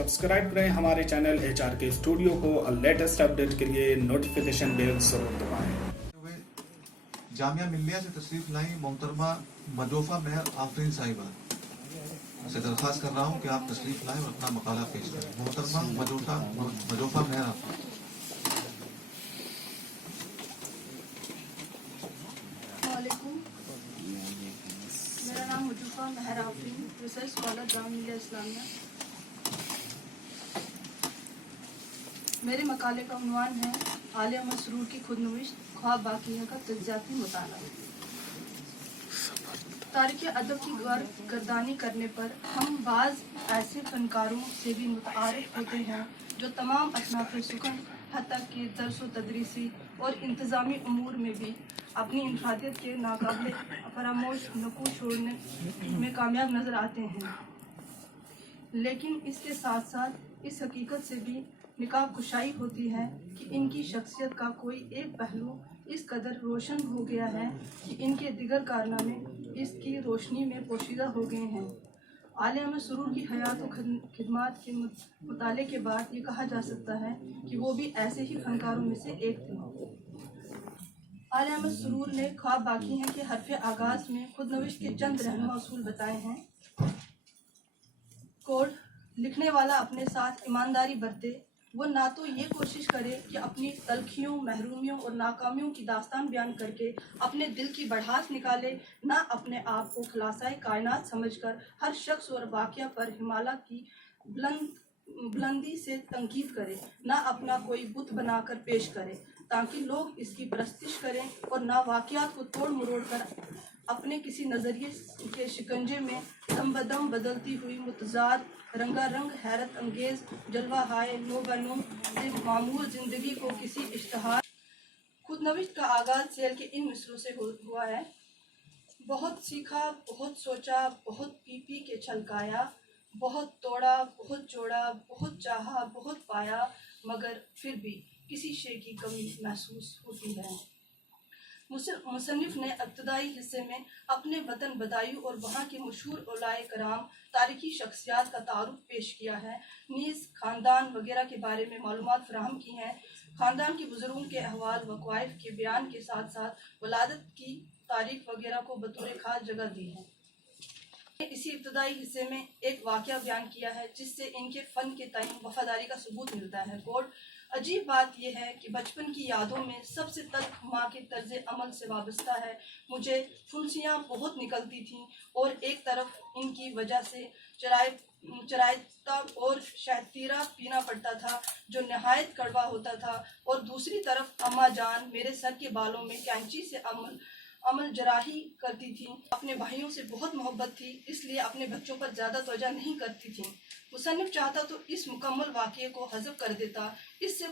Subscribe करें हमारे channel HRK studio को और लेटेस्ट अपडेट के लिए नोटिफिकेशन बेल जरूर दबाएं। जामिया मिल्लिया से तशरीफ लाई मोहतरमा मजोफा मेहर आफरीन साहिबा से दरख्वास्त कर रहा हूँ कि आप तशरीफ लाएं और अपना मकाला पेश करें। मोहतरमा मजोफा मेहर आफरीन। मेरा नाम मजूफा मेहर आफरीन, रिसर्च स्कॉलर जामिया इस्लामिया। मेरे मकाले का उन्वान है आलिया मसरूर की खुदनविश ख्वाब बाकिया का तज्जियाती मुताला। तारीख़ अदब की गर्दानी करने पर हम बाज़ ऐसे फनकारों से भी मुतारिफ होते हैं जो तमाम असनाफ़ सुकन हत्ता कि दरस व तदरीसी और इंतज़ामी उमूर में भी अपनी इंफरादियत के नाकाबिल फरामोश नकूश छोड़ने में कामयाब नज़र आते हैं। लेकिन इसके साथ साथ इस हकीकत से भी निकाब कुशाई होती है कि इनकी शख्सियत का कोई एक पहलू इस कदर रोशन हो गया है कि इनके दिगर कारनामे इसकी रोशनी में पोशीदा हो गए हैं। आलिया मसरूर की हयात और खिदमात के मुताले के बाद ये कहा जा सकता है कि वो भी ऐसे ही फनकारों में से एक थे। आलिया मसरूर ने ख्वाब बाकी हैं कि हरफ आगाज़ में खुदनविश के चंद रहनुमा उसूल बताए हैं। कोड लिखने वाला अपने साथ ईमानदारी बरते, वो ना तो ये कोशिश करे कि अपनी तलखियों, महरूमियों और नाकामियों की दास्तान बयान करके अपने दिल की बढ़ास निकाले, ना अपने आप को खुलासाए कायनात समझकर हर शख्स और वाक़या पर हिमालय की बुलंदी से तंकीद करे, ना अपना कोई बुत बनाकर पेश करे ताकि लोग इसकी परस्तिश करें, और ना वाक़यात को तोड़ मरोड़ कर अपने किसी नज़रिए के शिकंजे में दम बदम बदलती हुई मुतज़ाद रंगारंग हैरत अंगेज़ जलवा हाय नो बनो मामूल ज़िंदगी को किसी इश्तहार। खुदनविश का आगाज़ सेल के इन मिसरों से हुआ है। बहुत सीखा, बहुत सोचा, बहुत पी पी के छलकाया, बहुत तोड़ा, बहुत जोड़ा, बहुत चाहा, बहुत पाया, मगर फिर भी किसी शे की कमी महसूस होती है। मुसन्निफ ने इब्तदाई हिस्से में अपने वतन बदायूं और वहाँ के मशहूर औलाए कराम तारीखी शख्सियात का तारुफ पेश किया है, नीज़ ख़ानदान वगैरह के बारे में मालूमात फराहम की हैं। ख़ानदान के बुज़ुर्गों के अहवाल व क़वाइफ़ के बयान के साथ साथ वलादत की तारीख़ वगैरह को बतौर ख़ास जगह दी है। इसी इब्तदाई हिस्से में एक वाक़या बयान किया है जिससे इनके फ़न के तईन वफ़ादारी का सबूत मिलता है। कोड अजीब बात यह है कि बचपन की यादों में सबसे तल्ख़ माँ के तर्ज़ अमल से वाबस्ता है। मुझे फुंसियाँ बहुत निकलती थीं और एक तरफ इनकी वजह से चरायता और शहतीरा पीना पड़ता था जो नहायत कड़वा होता था, और दूसरी तरफ अम्मा जान मेरे सर के बालों में कैंची से अमल जराही करती थी। अपने भाइयों से बहुत मोहब्बत थी, इसलिए अपने बच्चों पर ज़्यादा तवज्जो नहीं करती थी। मुसन्निफ चाहता तो इस मुकम्मल वाक़ये को हज़फ कर देता, इससे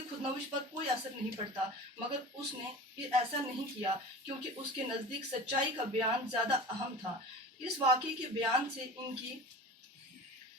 खुदनविश पर कोई असर नहीं पड़ता, मगर उसने ऐसा नहीं किया क्योंकि उसके नज़दीक सच्चाई का बयान ज़्यादा अहम था। इस वाक़ये के बयान से इनकी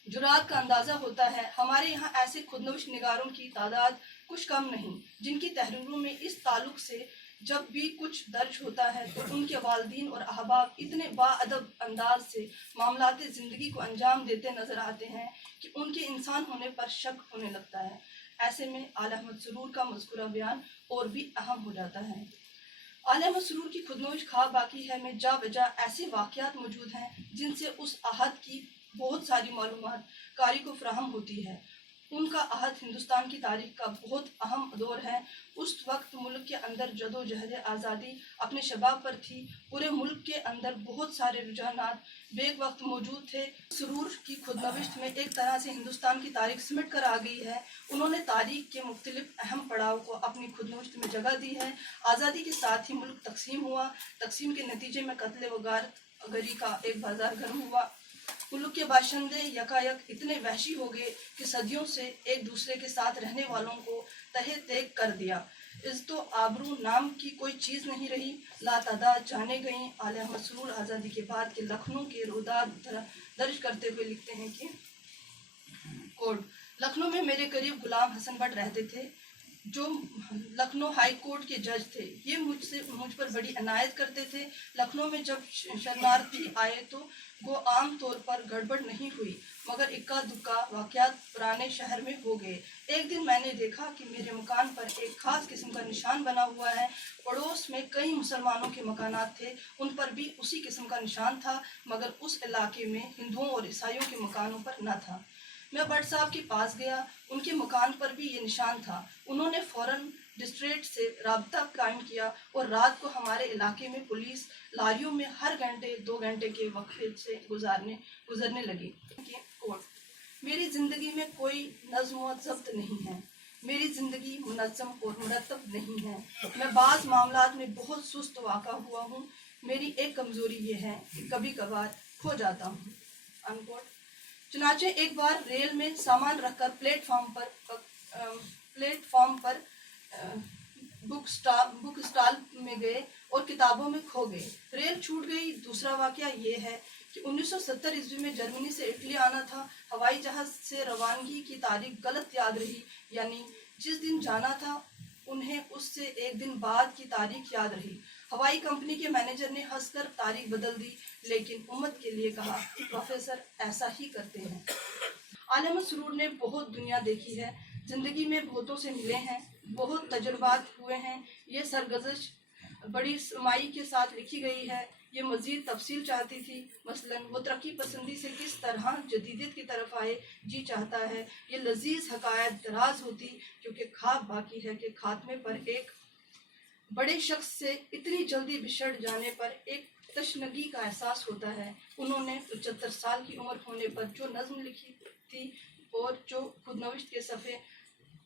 जुरात का अंदाज़ा होता है। हमारे यहाँ ऐसे खुदनविश निगारों की तादाद कुछ कम नहीं जिनकी तहरीरों में इस ताल्लुक़ से जब भी कुछ दर्ज होता है तो उनके वालिदीन और अहबाब इतने बाअदब अंदाज से मामलाते ज़िंदगी को अंजाम देते नज़र आते हैं कि उनके इंसान होने पर शक होने लगता है। ऐसे में आलिया मसरूर का मज़कूरा बयान और भी अहम हो जाता है। आलिया मसरूर की खुदनविश ख्वाब बाकी है में जा बजा ऐसे वाक़यात मौजूद हैं जिनसे उस अहद की बहुत सारी मालूमात कारी को फराहम होती है। उनका अहद हिंदुस्तान की तारीख़ का बहुत अहम दौर है। उस वक्त मुल्क के अंदर जदोजहद आज़ादी अपने शबाब पर थी। पूरे मुल्क के अंदर बहुत सारे रुझानात बेक वक्त मौजूद थे। मसरूर की खुदनविश में एक तरह से हिंदुस्तान की तारीख़ सिमट कर आ गई है। उन्होंने तारीख़ के मुख्तलिफ अहम पड़ाव को अपनी खुदनविश में जगह दी है। आज़ादी के साथ ही मुल्क तकसीम हुआ, तकसीम के नतीजे में कत्ल व गारतगरी का एक बाजार गर्म हुआ। मुल्क के बाशिंदे यकायक इतने वहशी हो गए कि सदियों से एक दूसरे के साथ रहने वालों को तहे तेग कर दिया। इज़्ज़तो आबरू नाम की कोई चीज़ नहीं रही, लातादाद जाने गईं। आलिया मसरूर आज़ादी के बाद के लखनऊ के रुदाद दर्ज करते हुए लिखते हैं कि कोड लखनऊ में मेरे करीब गुलाम हसन भट्ट रहते थे जो लखनऊ हाई कोर्ट के जज थे। ये मुझ पर बड़ी अनायत करते थे। लखनऊ में जब शरणार्थी आए तो वो आम तौर पर गड़बड़ नहीं हुई, मगर इक्का दुक्का वाकयात पुराने शहर में हो गए। एक दिन मैंने देखा कि मेरे मकान पर एक खास किस्म का निशान बना हुआ है। पड़ोस में कई मुसलमानों के मकानात थे, उन पर भी उसी किस्म का निशान था, मगर उस इलाके में हिंदुओं और ईसाइयों के मकानों पर न था। मैं भट्ट साहब के पास गया, उनके मकान पर भी ये निशान था। उन्होंने फौरन डिस्ट्रेक्ट से राब्ता कायम किया और रात को हमारे इलाके में पुलिस लारियों में हर घंटे 2 घंटे के वक्फे से गुजरने लगी। कोर्ट, मेरी ज़िंदगी में कोई नज़्म व ज़ब्त नहीं है। मेरी ज़िंदगी मुनज़्ज़म और मुरतब नहीं है। मैं बाज़ मामलात में बहुत सुस्त वाक़ा हुआ हूँ। मेरी एक कमज़ोरी ये है कि कभी कभार खो जाता हूँ। अनकोट। चुनाचे एक बार रेल में सामान रखकर प्लेटफॉर्म पर बुक स्टॉल में गए और किताबों में खो गए। रेल छूट गई। दूसरा वाकया ये है कि 1970 ईस्वी में जर्मनी से इटली आना था। हवाई जहाज़ से रवानगी की तारीख गलत याद रही, यानी जिस दिन जाना था उन्हें उससे एक दिन बाद की तारीख याद रही। हवाई कंपनी के मैनेजर ने हंसकर तारीख बदल दी, लेकिन उम्मत के लिए कहा, प्रोफेसर ऐसा ही करते हैं। आलम मसरूर ने बहुत दुनिया देखी है, जिंदगी में बहुतों से मिले हैं, बहुत तजुर्बात हुए हैं। ये सरगज़श बड़ी समाई के साथ लिखी गई है। ये मज़ीद तफसील चाहती थी, मसलन वो तरक्की पसंदी से किस तरह जदीदियत की तरफ आए, जी चाहता है ये लजीज हकायत दराज होती, क्योंकि ख्वाब बाकी है कि खात्मे पर एक बड़े शख्स से इतनी जल्दी बिछड़ जाने पर एक तशनगी का एहसास होता है। उन्होंने 75 साल की उम्र होने पर जो नज़्म लिखी थी और जो खुदनविश्त के सफ़े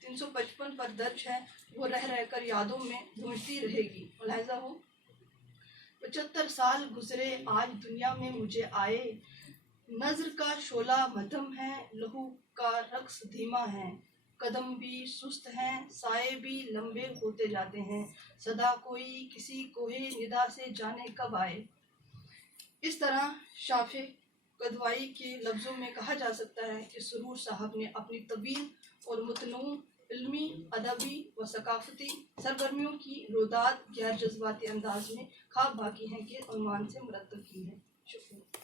355 पर दर्ज है, वो रह रहकर यादों में गूंजती रहेगी। मुलाहिज़ा हो, 75 साल गुजरे आज दुनिया में मुझे आए, नज़र का शोला मध्यम है, लहू का रक्स धीमा है, कदम भी सुस्त हैं, साए भी लंबे होते जाते हैं, सदा कोई किसी कोहे निदा से जाने कब आए। इस तरह शाफे कदवाई के लफ्ज़ों में कहा जा सकता है कि सुरूर साहब ने अपनी तवील और मुतनू इल्मी, अदबी व सकाफती सरगर्मियों की रोदाद गैर जज्बाती अंदाज में ख्वाब बाकी हैं के उन्वान से मुरतब की है। शुक्रिया।